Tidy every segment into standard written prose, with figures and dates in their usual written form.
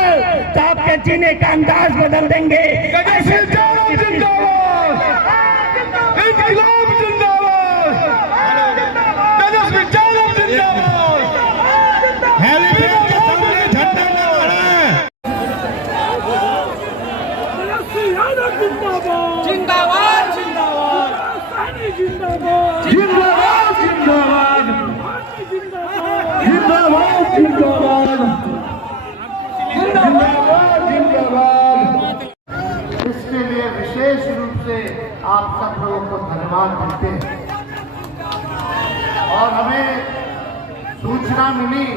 है तो आपके जीने का अंदाज बदल देंगे। जिंदाबाद जिंदाबाद जिंदाबाद जिंदाबाद जिंदाबाद जिंदाबाद जिंदाबाद। इसके लिए विशेष रूप से आप सब लोगों को धन्यवाद देते हैं। और हमें सूचना मिली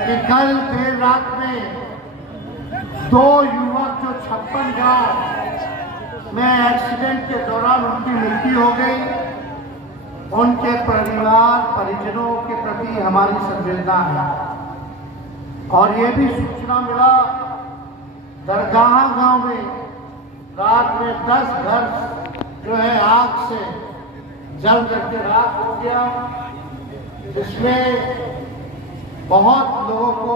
कि कल देर रात में 2 युवक जो 56 गांव में एक्सीडेंट के दौरान उनकी मृत्यु हो गई, उनके परिवार परिजनों के प्रति हमारी संवेदना है। और ये भी सूचना मिला दरगाह गांव में रात में 10 घर जो है आग से जल करके राख हो गया, जिसमें बहुत लोगों को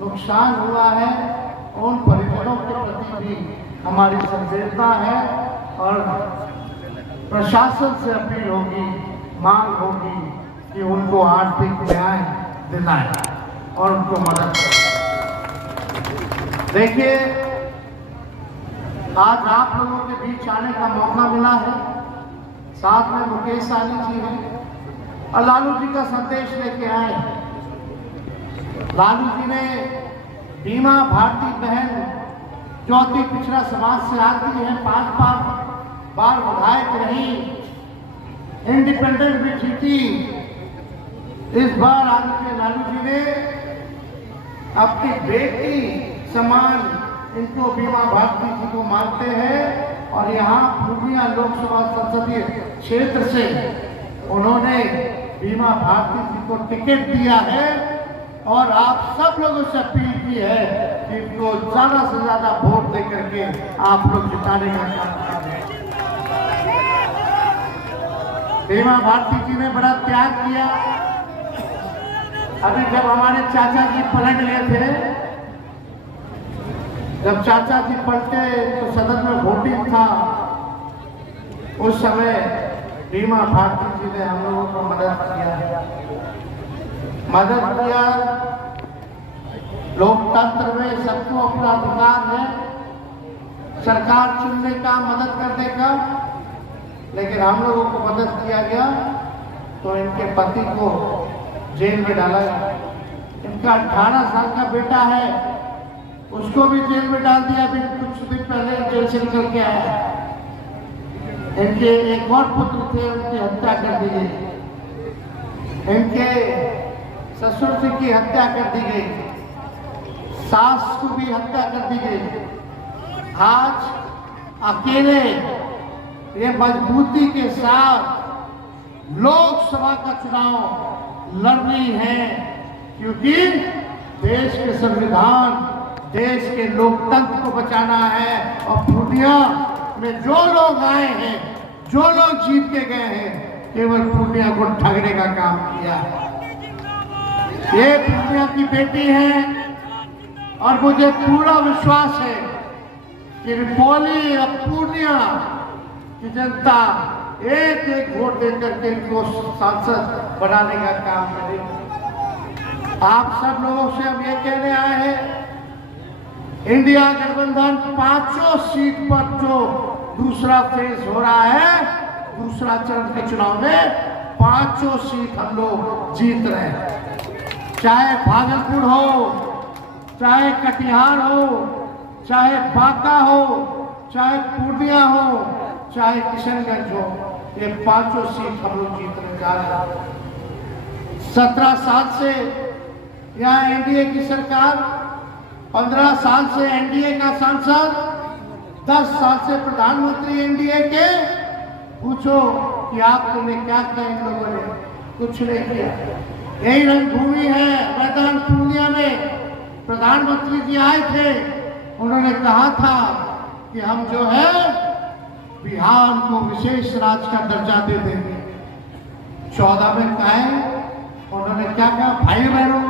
नुकसान हुआ है। उन परिजनों के प्रति भी हमारी संवेदना है और प्रशासन से अपील होगी, मांग होगी कि उनको आर्थिक न्याय दिलाएं और उनको मदद करें। देखिए, आज आप लोगों के बीच आने का मौका मिला है, साथ में मुकेश साहनी जी हैं और लालू जी का संदेश लेके आए। लालू जी ने बीमा भारती बहन जो अति पिछड़ा समाज से आती है, 5 बार विधायक रही, इंडिपेंडेंट भी जीती। इस बार आदित्य लालू जी ने अपनी बेटी समान इनको बीमा भारती जी को मानते हैं और यहाँ पूर्णिया लोकसभा संसदीय क्षेत्र से उन्होंने बीमा भारती जी को टिकट दिया है। और आप सब लोगों से अपील की है कि इनको ज्यादा से ज्यादा वोट दे करके आप लोग जिताने का काम करें। बीमा भारती जी ने बड़ा त्याग किया। अभी जब हमारे चाचा जी पलट गए थे, जब चाचा जी पलटे तो सदन में वोटिंग था, उस समय बीमा भारती जी ने हम लोगों को मदद किया। लोकतंत्र में सबको अपना अधिकार है सरकार चुनने का, मदद करने का, लेकिन हम लोगों को मदद किया गया तो इनके पति को जेल में डाला गया। इनका 18 साल का बेटा है, उसको भी जेल में डाल दिया। अभी कुछ दिन पहले जेल से निकल के आया। इनके एक और पुत्र थे, उनकी हत्या कर दी गई। इनके ससुर जी की हत्या कर दी गई, सास को भी हत्या कर दी गई। आज अकेले ये मजबूती के साथ लोकसभा का चुनाव लड़नी है, क्योंकि देश के संविधान, देश के लोकतंत्र को बचाना है। और पूर्णिया में जो लोग आए हैं, जो लोग जीत के गए हैं, केवल पूर्णिया को ठगने का काम किया है। ये पूर्णिया की बेटी है और मुझे पूरा विश्वास है कि रिपोली और पूर्णिया की जनता एक एक वोट देकर के इनको सांसद बनाने का काम करेगी। आप सब लोगों से हम ये कहने आए हैं, इंडिया गठबंधन 5 सीट पर जो दूसरा फेज हो रहा है, दूसरा चरण के चुनाव में 5 सीट हम लोग जीत रहे हैं। चाहे भागलपुर हो, चाहे कटिहार हो, चाहे बांका हो, चाहे पूर्णिया हो, चाहे किशनगंज हो, ये 5 सीट हम लोग जीतने जा रहे हैं। 17 साल से यहाँ एनडीए की सरकार, 15 साल से एनडीए का सांसद, 10 साल से प्रधानमंत्री एनडीए के। पूछो कि आपने क्या किया? इन लोगों ने कुछ नहीं किया। यही रंगभूमि है मैदान पूर्णिया में। प्रधानमंत्री जी आए थे, उन्होंने कहा था कि हम जो है बिहार को विशेष राज्य का दर्जा दे देंगे। 14 में कहा, उन्होंने क्या कहा? भाई बहनों,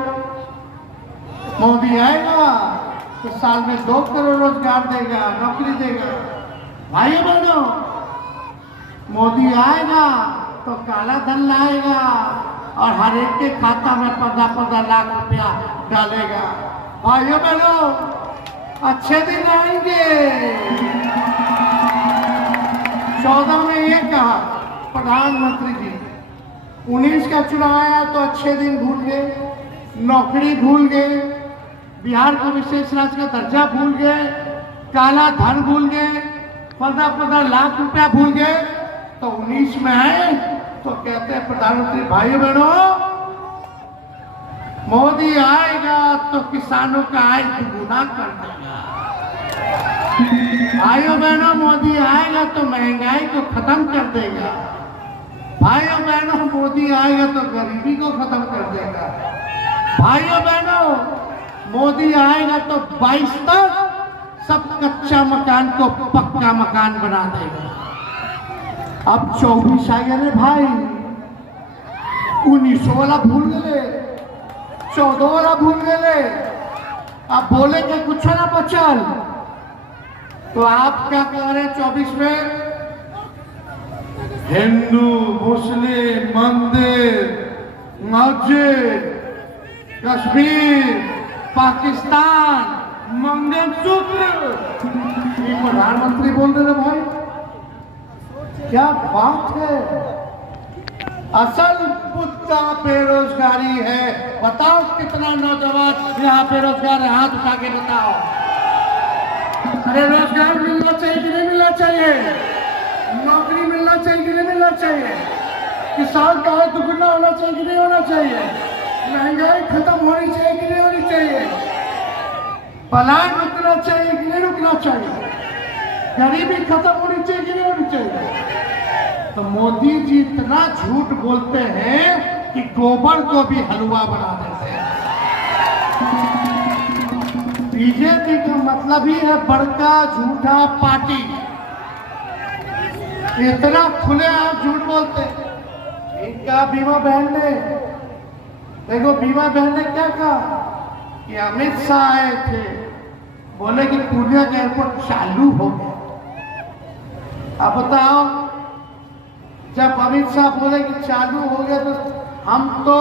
मोदी आएगा तो साल में 2 करोड़ रोजगार देगा, नौकरी देगा। भाइयों बहनों, मोदी आएगा तो काला धन लाएगा और हर एक के खाता में 15-15 लाख रुपया डालेगा। भाइयों बहनों, अच्छे दिन आएंगे। 14 में ये कहा प्रधानमंत्री जी, 19 का चुनाव आया तो अच्छे दिन भूल गए, नौकरी भूल गए, बिहार को विशेष राज्य का दर्जा भूल गए, काला धन भूल गए, 15-15 लाख रुपया भूल गए। तो 19 में आए तो कहते हैं प्रधानमंत्री, भाइयों बहनों, मोदी आएगा तो किसानों का आय दुगुना कर देगा। भाइयों बहनों, मोदी आएगा तो महंगाई को खत्म कर देगा। भाइयों बहनों, मोदी आएगा तो गरीबी को खत्म कर देगा। भाइयों बहनों, मोदी आएगा तो 22 तक सब कच्चा मकान को पक्का मकान बना देगा। अब 24 आ गए भाई, 19 वाला भूल गए, 14 वाला भूल गए। अब बोले कि कुछ ना बचल, तो आप क्या कह रहे हैं 24 में? हिंदू, मुस्लिम, मंदिर, मस्जिद, कश्मीर, पाकिस्तान, मंगलसूत्र। ये प्रधानमंत्री बोल रहे हैं भाई, क्या बात है। असल मुद्दा बेरोजगारी है। बताओ कितना नौजवान यहाँ बेरोजगार है, हाथ उठा के बताओ। अरे रोजगार मिलना चाहिए कि नहीं मिलना चाहिए? नौकरी मिलना चाहिए कि नहीं मिलना चाहिए? किसान का आय दुगुना होना चाहिए कि नहीं होना चाहिए? महंगाई खत्म होनी चाहिए कि नहीं होनी चाहिए? पलायन रुकना चाहिए कि नहीं रुकना चाहिए? गरीबी खत्म होनी चाहिए कि नहीं होनी चाहिए? तो मोदी जी इतना झूठ बोलते हैं कि गोबर को भी हलवा बना देते हैं। बीजेपी का मतलब ही है बड़का झूठा पार्टी। इतना खुले आप झूठ बोलते हैं। इनका बीमा बहन ने, देखो बीमा बहन ने क्या कहा कि अमित शाह आए थे, बोले कि पूर्णिया का एयरपोर्ट चालू हो गया। अब बताओ, जब अमित शाह बोले कि चालू हो गया तो हम तो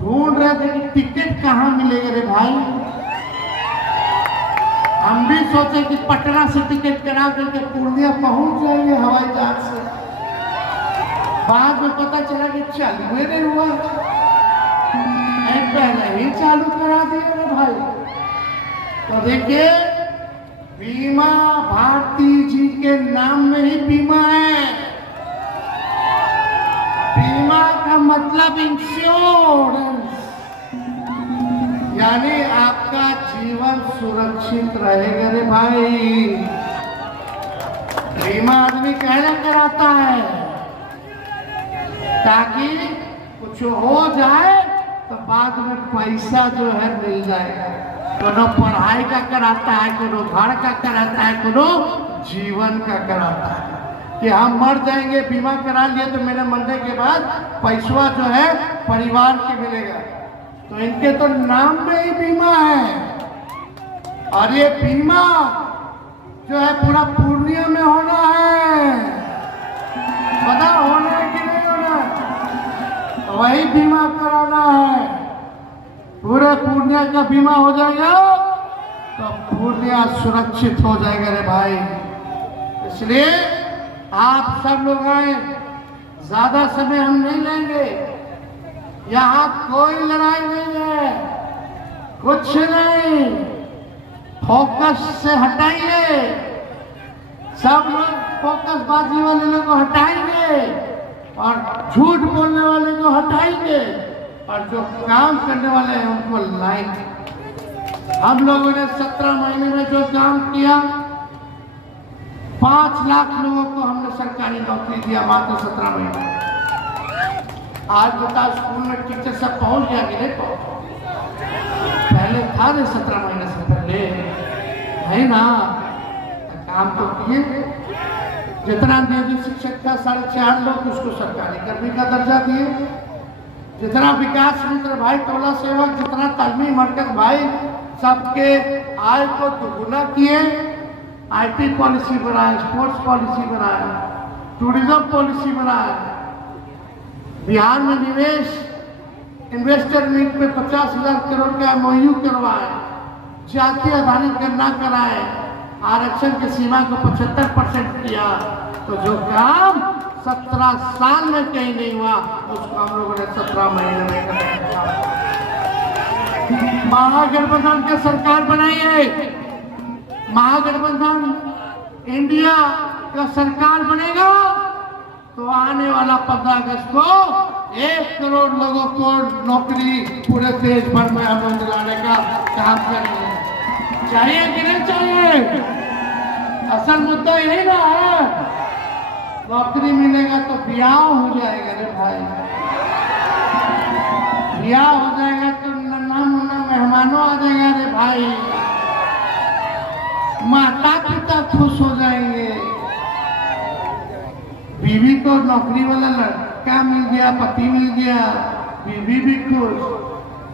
ढूंढ रहे थे कि टिकट कहाँ मिलेगा रे भाई। हम भी सोचे कि पटना से टिकट करा करके पूर्णिया पहुंच जाएंगे हवाई जहाज से। बाद में पता चला कि चालू ही नहीं हुआ, पहले ही चालू करा दिए रे भाई। तो देखिए, बीमा भारती जी के नाम में ही बीमा है। बीमा का मतलब इंश्योरेंस, यानी आपका जीवन सुरक्षित रहेगा रे भाई। बीमा आदमी कहना कराता है ताकि कुछ हो जाए तो बाद में पैसा जो है मिल जाएगा। कोनो पढ़ाई का कराता है, कोनो घर का कराता है, कोनो जीवन का कराता है कि हम मर जाएंगे, बीमा करा लिए तो मेरे मरने के बाद पैसा जो है परिवार के मिलेगा। तो इनके तो नाम में ही बीमा है। और ये बीमा जो है पूरा पूर्णिया में होना है। पता होना है कि नहीं होना है? तो वही बीमा कराना है। पूरे पूर्णिया का बीमा हो जाएगा तो पूर्णिया सुरक्षित हो जाएगा रे भाई। इसलिए आप सब लोग आए, ज्यादा समय हम नहीं लेंगे। यहाँ कोई लड़ाई नहीं है, कुछ नहीं। फोकस से हटाइए, सब लोग फोकस बाजी वाले लोग को हटाएंगे और झूठ बोलने वाले को हटाएंगे और जो काम करने वाले हैं उनको लाएंगे। हम लोगों ने 17 महीने में जो काम किया, 5 लाख लोगों को हमने सरकारी नौकरी दिया मात्र 17 महीने में। आज बताओ स्कूल में टीचर सब पहुंच गया कि नहीं पहुंच? पहले था ना 17 महीने से पहले, है ना? काम तो किए। जितना नियोजित शिक्षक था 4.5 लोग उसको सरकारी कर्मी का दर्जा दिए। जितना विकास मित्र भाई टोला सेवक, जितना तालमी मरकज भाई, सबके आय को दुगुना किए। आईटी पॉलिसी बनाए, स्पोर्ट्स पॉलिसी बनाए, टूरिज्म पॉलिसी बनाए, बिहार में निवेश इन्वेस्टर मीट में 50,000 करोड़ का MOU करवाए, जाति आधारित गणना कराए, आरक्षण की सीमा को 75% किया। तो जो काम 17 साल में कहीं नहीं हुआ, उसको हम लोगों ने 17 महीने में कराया। महागठबंधन की सरकार बनाई है, महागठबंधन इंडिया का सरकार बनेगा तो आने वाला 15 अगस्त को 1 करोड़ लोगों को नौकरी पूरे देश भर में हम लोग दिलाने का काम करेंगे। चाहिए कि नहीं चाहिए? असल मुद्दा यही ना है। नौकरी मिलेगा तो ब्याह हो जाएगा रे भाई, ब्याह हो जाएगा तो नन्हा मुन्ना मेहमानों आ जाएगा रे भाई, माता पिता खुश हो जाएंगे, बीवी को नौकरी वाला लड़का मिल गया, पति मिल गया, बीवी भी खुश,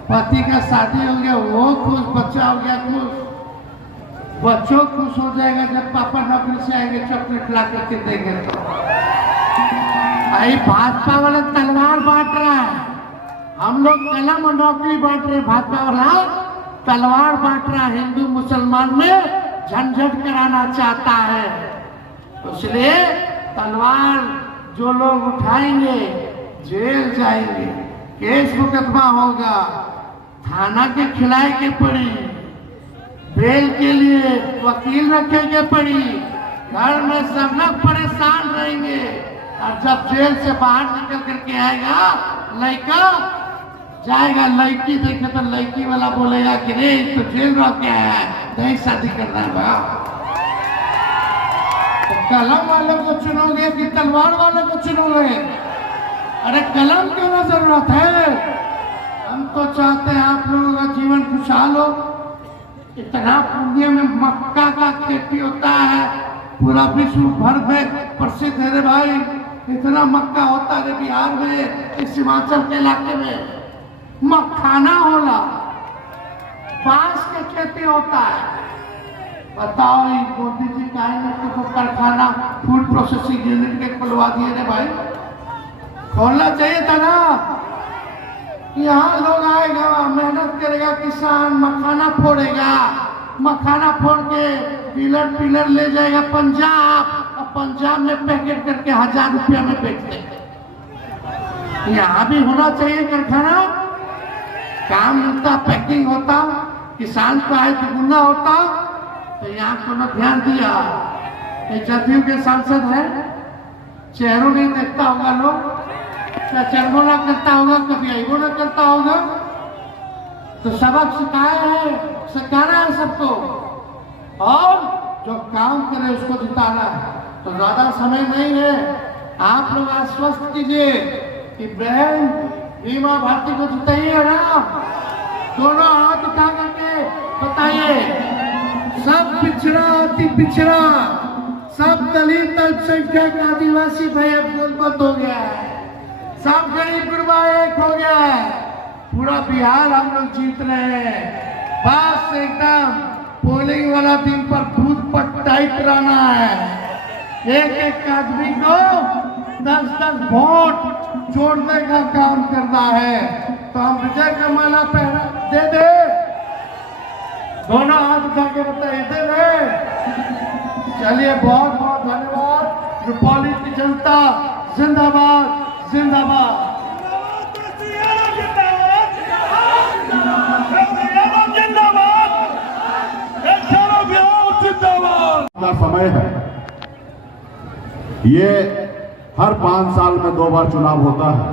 पति का शादी हो गया वो खुश, बच्चा हो गया खुश, बच्चों खुश हो जाएगा जब पापा नौकरी से आएंगे चॉकलेट ला करके देंगे। तो भाई भाजपा वाला तलवार बांट रहा है, हम लोग कलम और नौकरी बांट रहे, भाजपा वाला तलवार बांट रहा है, हिंदू मुसलमान में झंझट कराना चाहता है। इसलिए तलवार जो लोग उठाएंगे जेल जाएंगे, केस मुकदमा होगा, थाना के खिलाए के पड़ी, बेल के लिए वकील रखे के पड़ी, घर में सब लोग परेशान रहेंगे। और जब जेल से बाहर निकल करके आएगा लड़का जाएगा, लड़की देखे तो लड़की वाला बोलेगा कि नहीं तो जेल रह के आया है, नहीं शादी करना है। तो कलम वालों को चुनोगे कि तलवार वालों को चुनोगे? अरे कलम क्यों ना जरूरत है? हम तो चाहते हैं आप लोगों का जीवन खुशहाल हो। इतना पुण्य में मक्का का खेती होता है, पूरा विश्व भर में प्रसिद्ध है रे भाई। इतना मक्का होता है बिहार में, इस हिमाचल के इलाके में मखाना होला, बांस की खेती होता है। बताओ ये मोदी जी काहे तो कारखाना फूड प्रोसेसिंग यूनिट के खुलवा दिए रे भाई, खोलना चाहिए था ना। यहाँ लोग आएगा, मेहनत करेगा, किसान मखाना फोड़ेगा, मखाना फोड़ के डीलर ले जाएगा पंजाब, और पंजाब में पैकेट करके 1000 रुपया में बेच देंगे। यहाँ भी होना चाहिए कारखाना, काम मिलता, पैकिंग होता, किसान को आय दुगुना होता। तो यहाँ को ध्यान दिया, जदयू के सांसद है, चेहरों नहीं देखता होगा लोग, चरमो ना करता होगा, कभी आईबो ना करता होगा। तो सबक सिखाना है सबको, और जो काम करे उसको जिताना है। तो ज्यादा समय नहीं है, आप लोग आश्वस्त कीजिए कि बहन बीमा भारती को जिताइए ना। दोनों हाथ उठा करके बताइए, सब पिछड़ा अति पिछड़ा, सब दलित अल्पसंख्यक आदिवासी भाई अब गोलबंद हो गया है, सब गरीब गुरबा एक हो गया है, पूरा बिहार हम लोग जीत रहे हैं। बस एकदम पोलिंग वाला दिन पर बूथ पर टाइट रहना है, एक आदमी को 10-10 वोट जोड़ने का काम करना है। तो हम विजय का माला पहना दे दे, दोनों हाथ उठा के बताइए दे दे। चलिए बहुत बहुत धन्यवाद। रुपौली की जनता जिंदाबाद जिंदाबाद। समय है, ये हर 5 साल में 2 बार चुनाव होता है,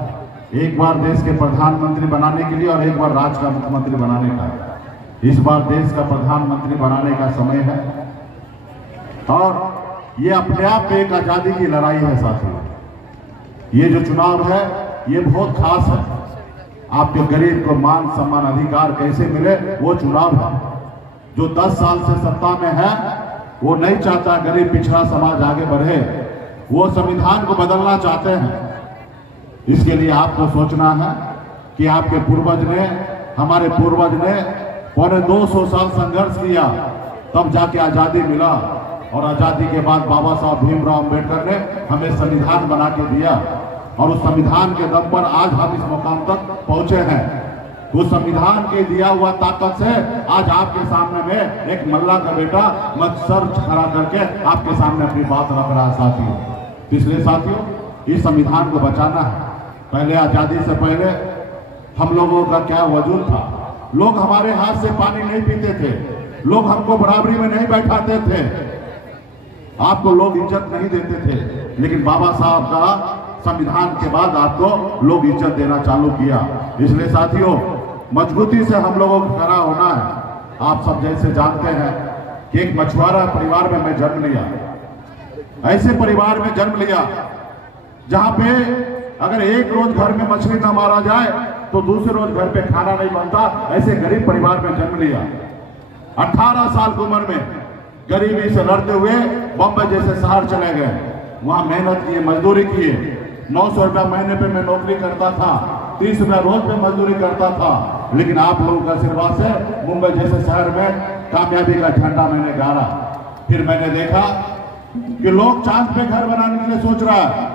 एक बार देश के प्रधानमंत्री बनाने के लिए और एक बार राज्य का मुख्यमंत्री बनाने का। इस बार देश का प्रधानमंत्री बनाने का समय है, और ये अपने आप में एक आजादी की लड़ाई है साथियों। ये जो चुनाव है ये बहुत खास है। आपके गरीब को मान सम्मान अधिकार कैसे मिले, वो चुनाव है। जो 10 साल से सत्ता में है वो नहीं चाहता गरीब पिछड़ा समाज आगे बढ़े, वो संविधान को बदलना चाहते हैं। इसके लिए आपको सोचना है, कि आपके पूर्वज ने, हमारे पूर्वज ने पौने 200 साल संघर्ष किया, तब जाके आजादी मिला। और आजादी के बाद बाबा साहब भीमराव अम्बेडकर ने हमें संविधान बना के दिया, और उस संविधान के दम पर आज हम इस मुकाम तक पहुंचे हैं। उस संविधान के दिया हुआ ताकत से आज आपके सामने में एक मल्ला का बेटा सर खड़ा करके आपके सामने अपनी बात रख रहा है साथियों। इसलिए साथियों, इस संविधान को बचाना है। पहले आजादी से पहले हम लोगों का क्या वजूद था? लोग हमारे हाथ से पानी नहीं पीते थे, लोग हमको बराबरी में नहीं बैठाते थे, आपको लोग इज्जत नहीं देते थे। लेकिन बाबा साहब का संविधान के बाद आपको लोग इज्जत देना चालू किया। इसलिए साथियों, मजबूती से हम लोगों को खड़ा होना है। आप सब जैसे जानते हैं कि एक मछुआरा परिवार में मैं जन्म लिया, ऐसे परिवार में जन्म लिया जहां पे अगर एक रोज घर में मछली ना मारा जाए तो दूसरे रोज घर पे खाना नहीं बनता। ऐसे गरीब परिवार में जन्म लिया। 18 साल की उम्र में गरीबी से लड़ते हुए बम्बई जैसे शहर चले गए, वहां मेहनत किए, मजदूरी किए। 900 रुपया महीने पे मैं नौकरी करता था, 30 रुपया रोज पे मजदूरी करता था। लेकिन आप लोगों का आशीर्वाद से मुंबई जैसे शहर में कामयाबी का झंडा मैंने गाड़ा। फिर मैंने देखा कि लोग चांद पे घर बनाने के लिए सोच रहा है,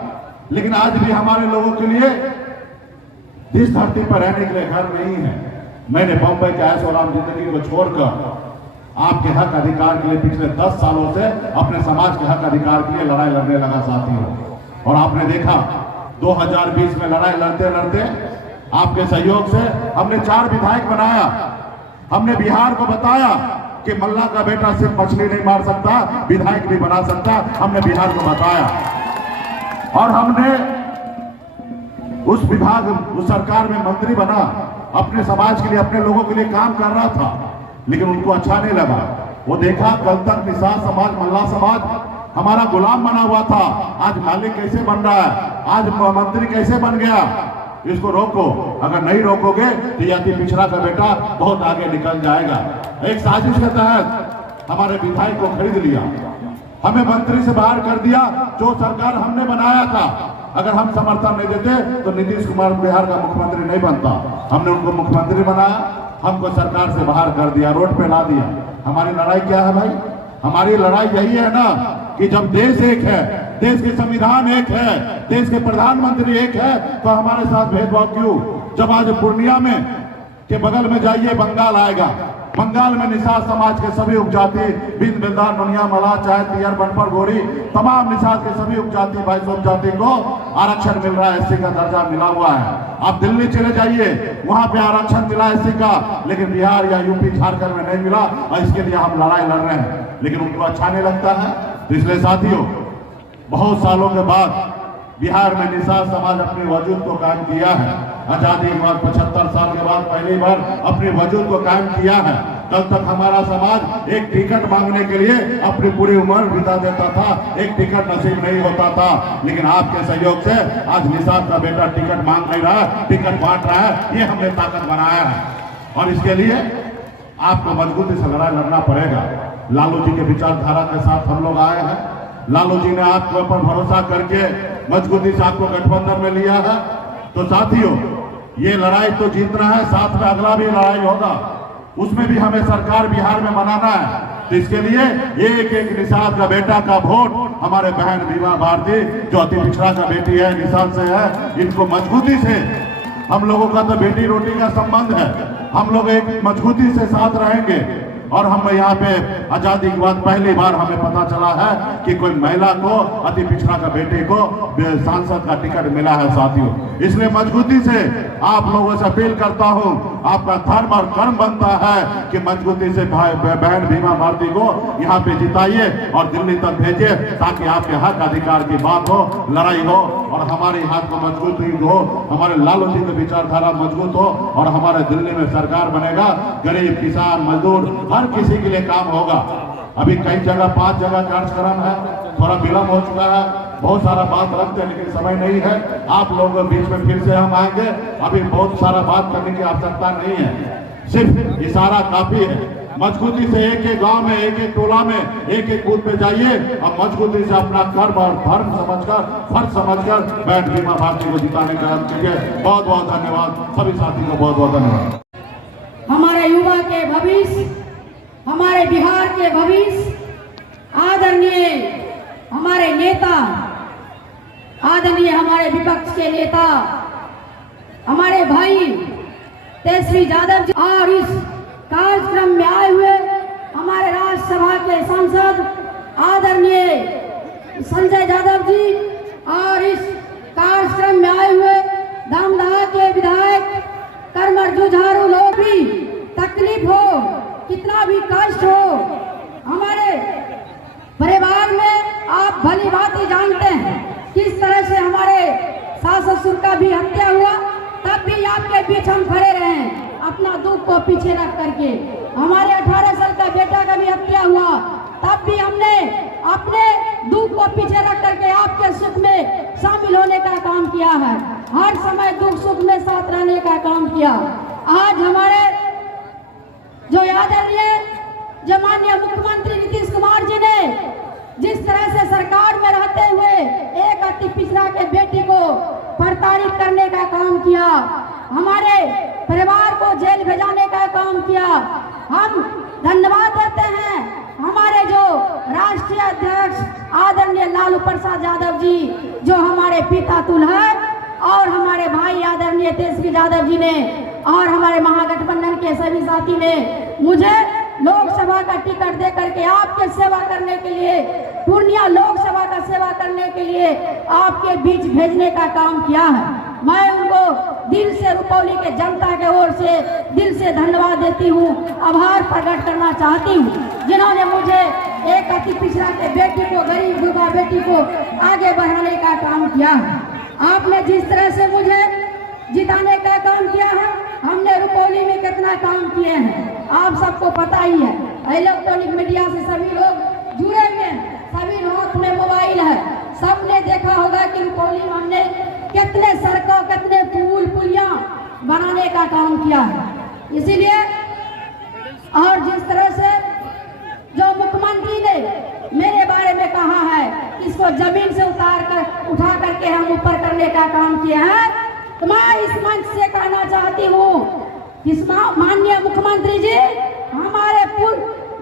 लेकिन आज भी हमारे लोगों के लिए इस धरती पर रहने के लिए घर नहीं है। मैंने बम्बई के ऐश और आम जिंदगी को छोड़कर आपके हक अधिकार के लिए पिछले 10 सालों से अपने समाज के हक अधिकार के लिए लड़ाई लड़ने लगा साथियों। और आपने देखा 2020 में लड़ाई लड़ते लड़ते आपके सहयोग से हमने 4 विधायक बनाया। हमने बिहार को बताया कि मल्ला का बेटा सिर्फ मछली नहीं मार सकता, विधायक भी बना सकता। हमने बिहार को बताया और हमने उस विभाग, उस सरकार में मंत्री बना, अपने समाज के लिए, अपने लोगों के लिए काम कर रहा था। लेकिन उनको अच्छा नहीं लगा। वो देखा कल तक निषाद समाज, मल्ला समाज हमारा गुलाम बना हुआ था, आज मालिक कैसे बन रहा है, आज मंत्री कैसे बन गया। इसको रोको, अगर नहीं रोकोगे तो जाति पिछड़ा का बेटा बहुत आगे निकल जाएगा। एक साजिश के तहत हमारे विधायक को खरीद लिया, हमें मंत्री से बाहर कर दिया। जो सरकार हमने बनाया था, अगर हम समर्थन नहीं देते तो नीतीश कुमार बिहार का मुख्यमंत्री नहीं बनता। हमने उनको मुख्यमंत्री बनाया, हमको सरकार से बाहर कर दिया, रोड पे ला दिया। हमारी लड़ाई क्या है भाई? हमारी लड़ाई यही है ना कि जब देश एक है, देश के संविधान एक है, देश के प्रधानमंत्री एक है, तो हमारे साथ भेदभाव क्यों? जब आज पूर्णिया में के बगल में जाइए, बंगाल आएगा, बंगाल में निषाद समाज के सभी उपजाति, बिंद बिंदार, नोनिया, मला, चाय, तियर, बनपर, गोरी, तमाम निषाद के सभी उपजाति, 22 उपजाति को आरक्षण मिल रहा है, एससी का दर्जा मिला हुआ है। आप दिल्ली चले जाइए, वहां पे आरक्षण मिला एससी का, लेकिन बिहार या यूपी, झारखंड में नहीं मिला। और इसके लिए हम लड़ाई लड़ रहे हैं, लेकिन उनको अच्छा नहीं लगता है। तो इसलिए साथियों, बहुत सालों के बाद बिहार में निषाद समाज अपने वजूद को कायम किया है। आजादी के बाद 75 साल के बाद पहली बार अपने वजूद को कायम किया है। कल तक हमारा समाज एक टिकट मांगने के लिए अपनी पूरी उम्र बिता देता था, एक टिकट नसीब नहीं होता था। लेकिन आपके सहयोग से आज निषाद का बेटा टिकट मांग नहीं रहा है, टिकट बांट रहा है। ये हमने ताकत बनाया है और इसके लिए आपको मजबूती से लड़ाई लड़ना पड़ेगा। लालू जी के विचारधारा के साथ हम लोग आए हैं। लालू जी ने आपके ऊपर भरोसा करके मजबूती से आपको गठबंधन में लिया है। तो साथियों, ये लड़ाई तो जीतना है, साथ में अगला भी लड़ाई होगा, उसमें भी हमें सरकार बिहार में बनाना है। तो इसके लिए एक एक निषाद का बेटा का वोट हमारे बहन बीमा भारती, जो अति पिछड़ा का बेटी है, निषाद से है, इनको मजबूती से, हम लोगों का तो बेटी रोटी का संबंध है, हम लोग एक मजबूती से साथ रहेंगे। और हम यहाँ पे आजादी के बाद पहली बार हमें पता चला है कि कोई महिला को, अति पिछड़ा का बेटे को सांसद का टिकट मिला है साथियों। इसलिए मजबूती से आप लोगों से अपील करता हूँ, आपका धर्म और कर्म बनता है कि मजबूती से बहन बीमा भारती को यहाँ पे जिताइए और दिल्ली तक भेजिए, ताकि आपके हक अधिकार की बात हो, लड़ाई हो और हमारे हाथ को मजबूती हो, हमारे लालू जी की विचारधारा मजबूत हो और हमारे दिल्ली में सरकार बनेगा। गरीब, किसान, मजदूर, हर किसी के लिए काम होगा। अभी कई जगह 5 जगह कार्यक्रम है, थोड़ा विलंब हो चुका है, बहुत सारा बात रखते हैं लेकिन समय नहीं है। आप लोगों के बीच में फिर से हम आएंगे। अभी बहुत सारा बात करने की आवश्यकता नहीं है, सिर्फ इशारा काफी है। मजबूती से एक एक गांव में, एक एक टोला में, एक एक बूथ पे जाइए और मजबूती से अपना कर्म और धर्म समझकर, फर्ज समझकर बैठ बीमा भारती को जिताने का काम कीजिए। बहुत बहुत धन्यवाद सभी साथी को, बहुत बहुत धन्यवाद। हमारे युवा के भविष्य, हमारे बिहार के भविष्य, आदरणीय हमारे नेता, आदरणीय हमारे विपक्ष के नेता, हमारे भाई तेजस्वी यादव जी और इस कार्यक्रम में आए हुए हमारे राज्यसभा के सांसद आदरणीय संजय यादव जी और इस कार्यक्रम में आए हुए दामदहा के विधायक कर्मठ जुझारू लोग भी, तकलीफ हो, कितना भी कष्ट हो, हमारे परिवार में आप भली भांति जानते हैं किस तरह से हमारे सास ससुर का भी हत्या हुआ, तब भी आपके बीच हम खड़े रहे अपना दुख को पीछे रख करके। हमारे 18 साल का बेटा का भी हत्या हुआ, तब भी हमने अपने दुख को पीछे रख करके आपके सुख में शामिल होने का काम किया है, हर समय दुख सुख में साथ रहने का काम किया। आज हमारे जो आदरणीय जो माननीय मुख्यमंत्री नीतीश कुमार जी ने जिस तरह से सरकार में रहते हुए एक अति पिछड़ा के बेटी को प्रताड़ित करने का काम किया, हमारे परिवार को जेल भेजाने का काम किया, हम धन्यवाद देते हैं हमारे जो राष्ट्रीय अध्यक्ष आदरणीय लालू प्रसाद यादव जी, जो हमारे पिता तुल है, और हमारे भाई आदरणीय तेजस्वी यादव जी ने और हमारे महागठबंधन के सभी साथी ने मुझे लोकसभा का टिकट दे करके आपके सेवा करने के लिए, पूर्णिया लोकसभा का सेवा करने के लिए आपके बीच भेजने का काम किया है। मैं उनको दिल से, रुपौली के जनता के ओर से दिल से धन्यवाद देती हूँ, आभार प्रकट करना चाहती हूँ, जिन्होंने मुझे एक अति पिछड़ा के बेटी को, गरीब युवा बेटी को आगे बढ़ाने का काम किया है। आपने जिस तरह से मुझे जिताने का काम किया है, हमने रुपौली में कितना काम किए हैं आप सबको पता ही है। इलेक्ट्रॉनिक मीडिया से सभी लोग जुड़े हुए हैं, सभी हाथ में मोबाइल है, सबने देखा होगा कि रुपौली में हमने कितने सड़कों, कितने पुल पुलियां बनाने का काम किया है। इसीलिए और जिस तरह से जो मुख्यमंत्री ने मेरे बारे में कहा है, इसको जमीन से उठा करके हम ऊपर करने का काम किया है, तो मैं इस मंच से कहना चाहती हूँ, माननीय मुख्यमंत्री जी, हमारे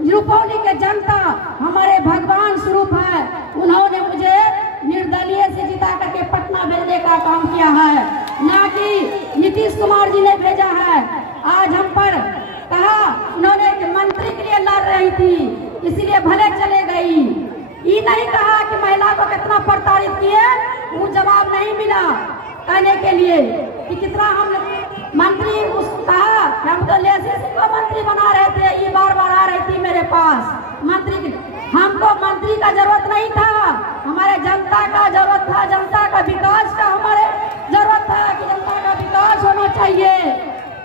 रुपौली के जनता हमारे भगवान स्वरूप है, उन्होंने मुझे निर्दलीय से जिता करके पटना भेजने का काम किया है, ना कि नीतीश कुमार जी ने भेजा है। आज हम पर कहा उन्होंने कि मंत्री के लिए लड़ रही थी, इसीलिए भले चले गई, ये नहीं कहा कि महिला को कितना प्रताड़ित किए, वो जवाब नहीं मिला कहने के लिए कि कितना हम मंत्री कहा कि हम तो लेसी को मंत्री बना रहे थे, ये बार बार आ रही थी मेरे पास मंत्री, हमको मंत्री का जरूरत नहीं था, हमारे जनता का जरूरत था, जनता का विकास का हमारे जरूरत था कि जनता का विकास होना चाहिए।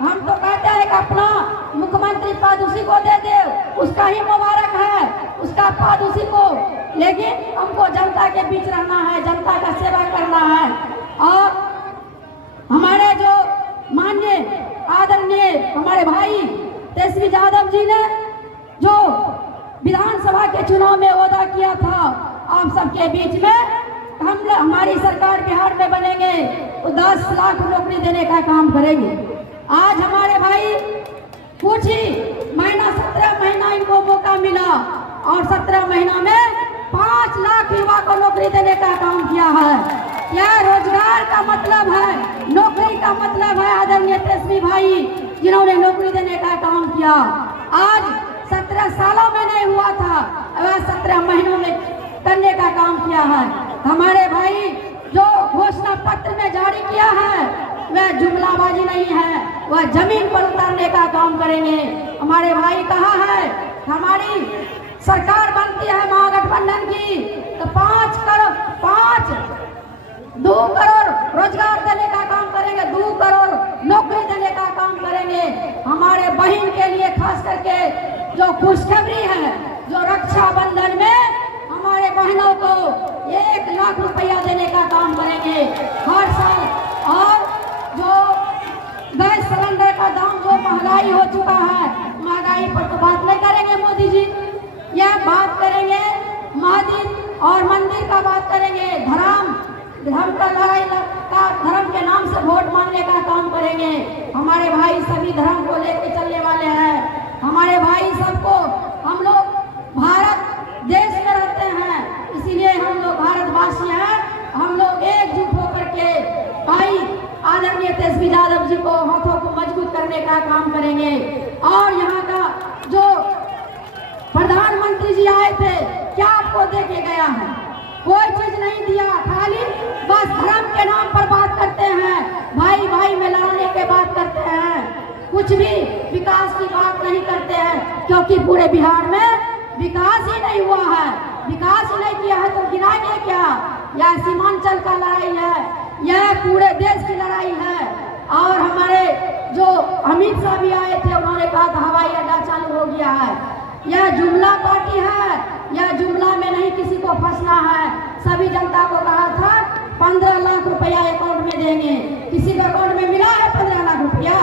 हम तो कहते हैं कि अपना मुख्यमंत्री पद उसी को दे दे, उसका ही मुबारक है, उसका पद उसी को, लेकिन हमको जनता के बीच रहना है, जनता का सेवा करना है। और हमारे जो माननीय आदरणीय हमारे भाई तेजस्वी यादव जी ने जो विधानसभा के चुनाव में वादा किया था आप सबके बीच में, हमारी सरकार बिहार में बनेंगे तो 10 लाख नौकरी देने का काम करेंगे। आज हमारे भाई कुछ ही महीना 17 महीना इनको मौका मिला और 17 महीना में 5 लाख युवा को नौकरी देने का काम किया है। यह रोजगार का मतलब है, नौकरी का मतलब है आदरणीय तेजस्वी भाई, जिन्होंने नौकरी देने का काम किया। आज 17 सालों में नहीं हुआ था, वह 17 महीनों में करने का काम किया है। हमारे भाई जो घोषणा पत्र में जारी किया है वह जुमलाबाजी नहीं है, वह जमीन पर उतारने का काम करेंगे। हमारे भाई कहा है हमारी सरकार बनती है महागठबंधन की तो 2 करोड़ रोजगार देने का काम करेंगे, 2 करोड़ नौकरी देने का काम करेंगे। हमारे बहन के लिए खास करके जो खुशखबरी है, जो रक्षाबंधन में हमारे बहनों को 1 लाख रुपया देने का काम करेंगे हर साल। और जो गैस सिलेंडर का दाम जो महंगाई हो चुका है, महंगाई पर तो बात नहीं हमारे भाई सभी धर्म को लेकर चलने वाले हैं। हमारे भाई सबको, हम लोग भारत देश में रहते हैं, इसीलिए हम लोग भारतवासी हैं। हम लोग एकजुट होकर के भाई आदरणीय तेजस्वी यादव जी को हाथों को मजबूत करने का काम करेंगे। और यहाँ का जो प्रधानमंत्री जी आए थे, क्या आपको देके गया है? कोई चीज नहीं दिया, खाली बस धर्म के नाम पर बात करते हैं, भाई भाई में लड़ाने के बात करते हैं, कुछ भी विकास की बात नहीं करते हैं। क्योंकि पूरे बिहार में विकास ही नहीं हुआ है। विकास ही नहीं किया है तो गिराएंगे क्या? यह सीमांचल का लड़ाई है, यह पूरे देश की लड़ाई है। और हमारे जो अमित शाह भी आए थे, उन्होंने कहा था हवाई अड्डा चालू हो गया है। यह जुमला पार्टी है, यह जुमला में नहीं किसी को फंसना है। सभी जनता को कहा था 15 लाख रुपया अकाउंट में देंगे, किसी को अकाउंट में मिला है 15 लाख रुपया?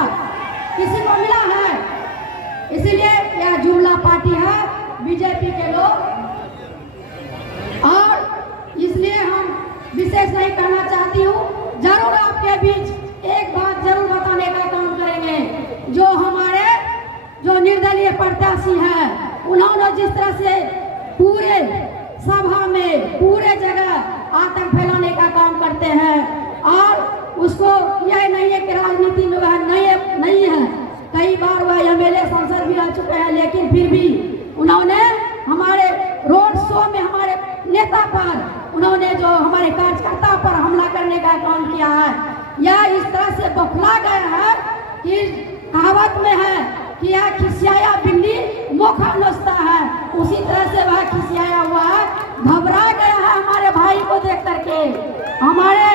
किसी को मिला है? इसीलिए यह जुमला पार्टी है बीजेपी के लोग। और इसलिए हम विशेष नहीं कहना चाहती हूँ, जरूर आपके बीच एक बात जरूर बताने का काम करेंगे। जो हमारे जो निर्दलीय प्रत्याशी हैं, उन्होंने जिस तरह से पूरे सभा में पूरे जगह आतंक फैलाने का काम करते हैं, और उसको यह नहीं है कि राजनीति में वह नहीं है। कई बार वह एमएलए सांसद भी रह चुके हैं, लेकिन फिर भी उन्होंने हमारे रोड शो में हमारे नेता पर, उन्होंने जो हमारे कार्यकर्ता पर हमला करने का काम किया है। यह इस तरह से बौखला गया है कि कहावत में है कि यह खिसियाया बिल्ली मोखा नोचता है, उसी तरह से वह खिसियाया हुआ है, घबरा गया है हमारे भाई को देख करके। हमारे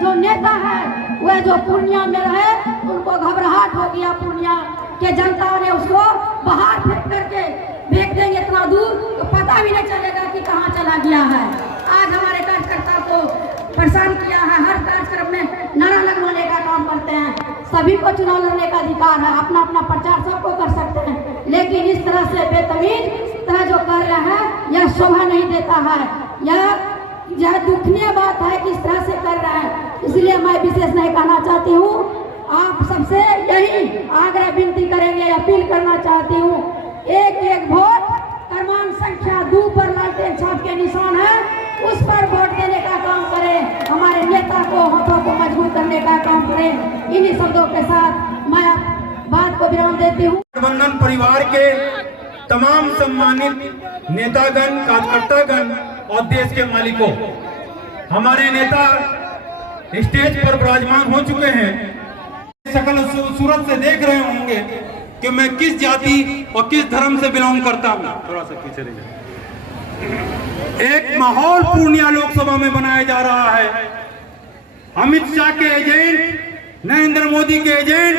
जो नेता है वह जो पूर्णिया में रहे, उनको घबराहट हो गया। पूर्णिया के जनता ने उसको बाहर फेंक देंगे इतना दूर तो पता भी नहीं चलेगा कि कहाँ चला गया है। आज हमारे कार्यकर्ता को परेशान किया है, हर कार्यक्रम में नारा लगवाने का काम करते हैं। सभी को चुनाव लड़ने का अधिकार है, अपना अपना प्रचार सबको कर सकते हैं, लेकिन इस तरह से बेतमीज तरह जो कर रहे हैं यह शोभा नहीं देता है। यह दुखनीय बात है कि इस तरह से कर रहे हैं। इसलिए मैं विशेष नहीं कहना चाहती हूँ, आप सबसे यही आग्रह विनती करेंगे, अपील करना चाहती हूँ, एक वोट क्रमांक संख्या 2 पर लालटेन छाप के निशान है, उस पर वोट देने का काम करें। हमारे नेता को हाथों को मजबूत करने का काम करें। इन्हीं शब्दों के साथ मैं बात को विराम देती हूँ। गठबंधन परिवार के तमाम सम्मानित नेतागण, कार्यकर्तागण और देश के मालिकों, हमारे नेता स्टेज पर विराजमान हो चुके हैं। शकल सूरत से देख रहे होंगे कि मैं किस जाति और किस धर्म से बिलोंग करता हूं। थोड़ा सा पीछे रह जाए। एक माहौल पूर्णिया लोकसभा में बनाया जा रहा है। अमित शाह के एजेंट, नरेंद्र मोदी के एजेंट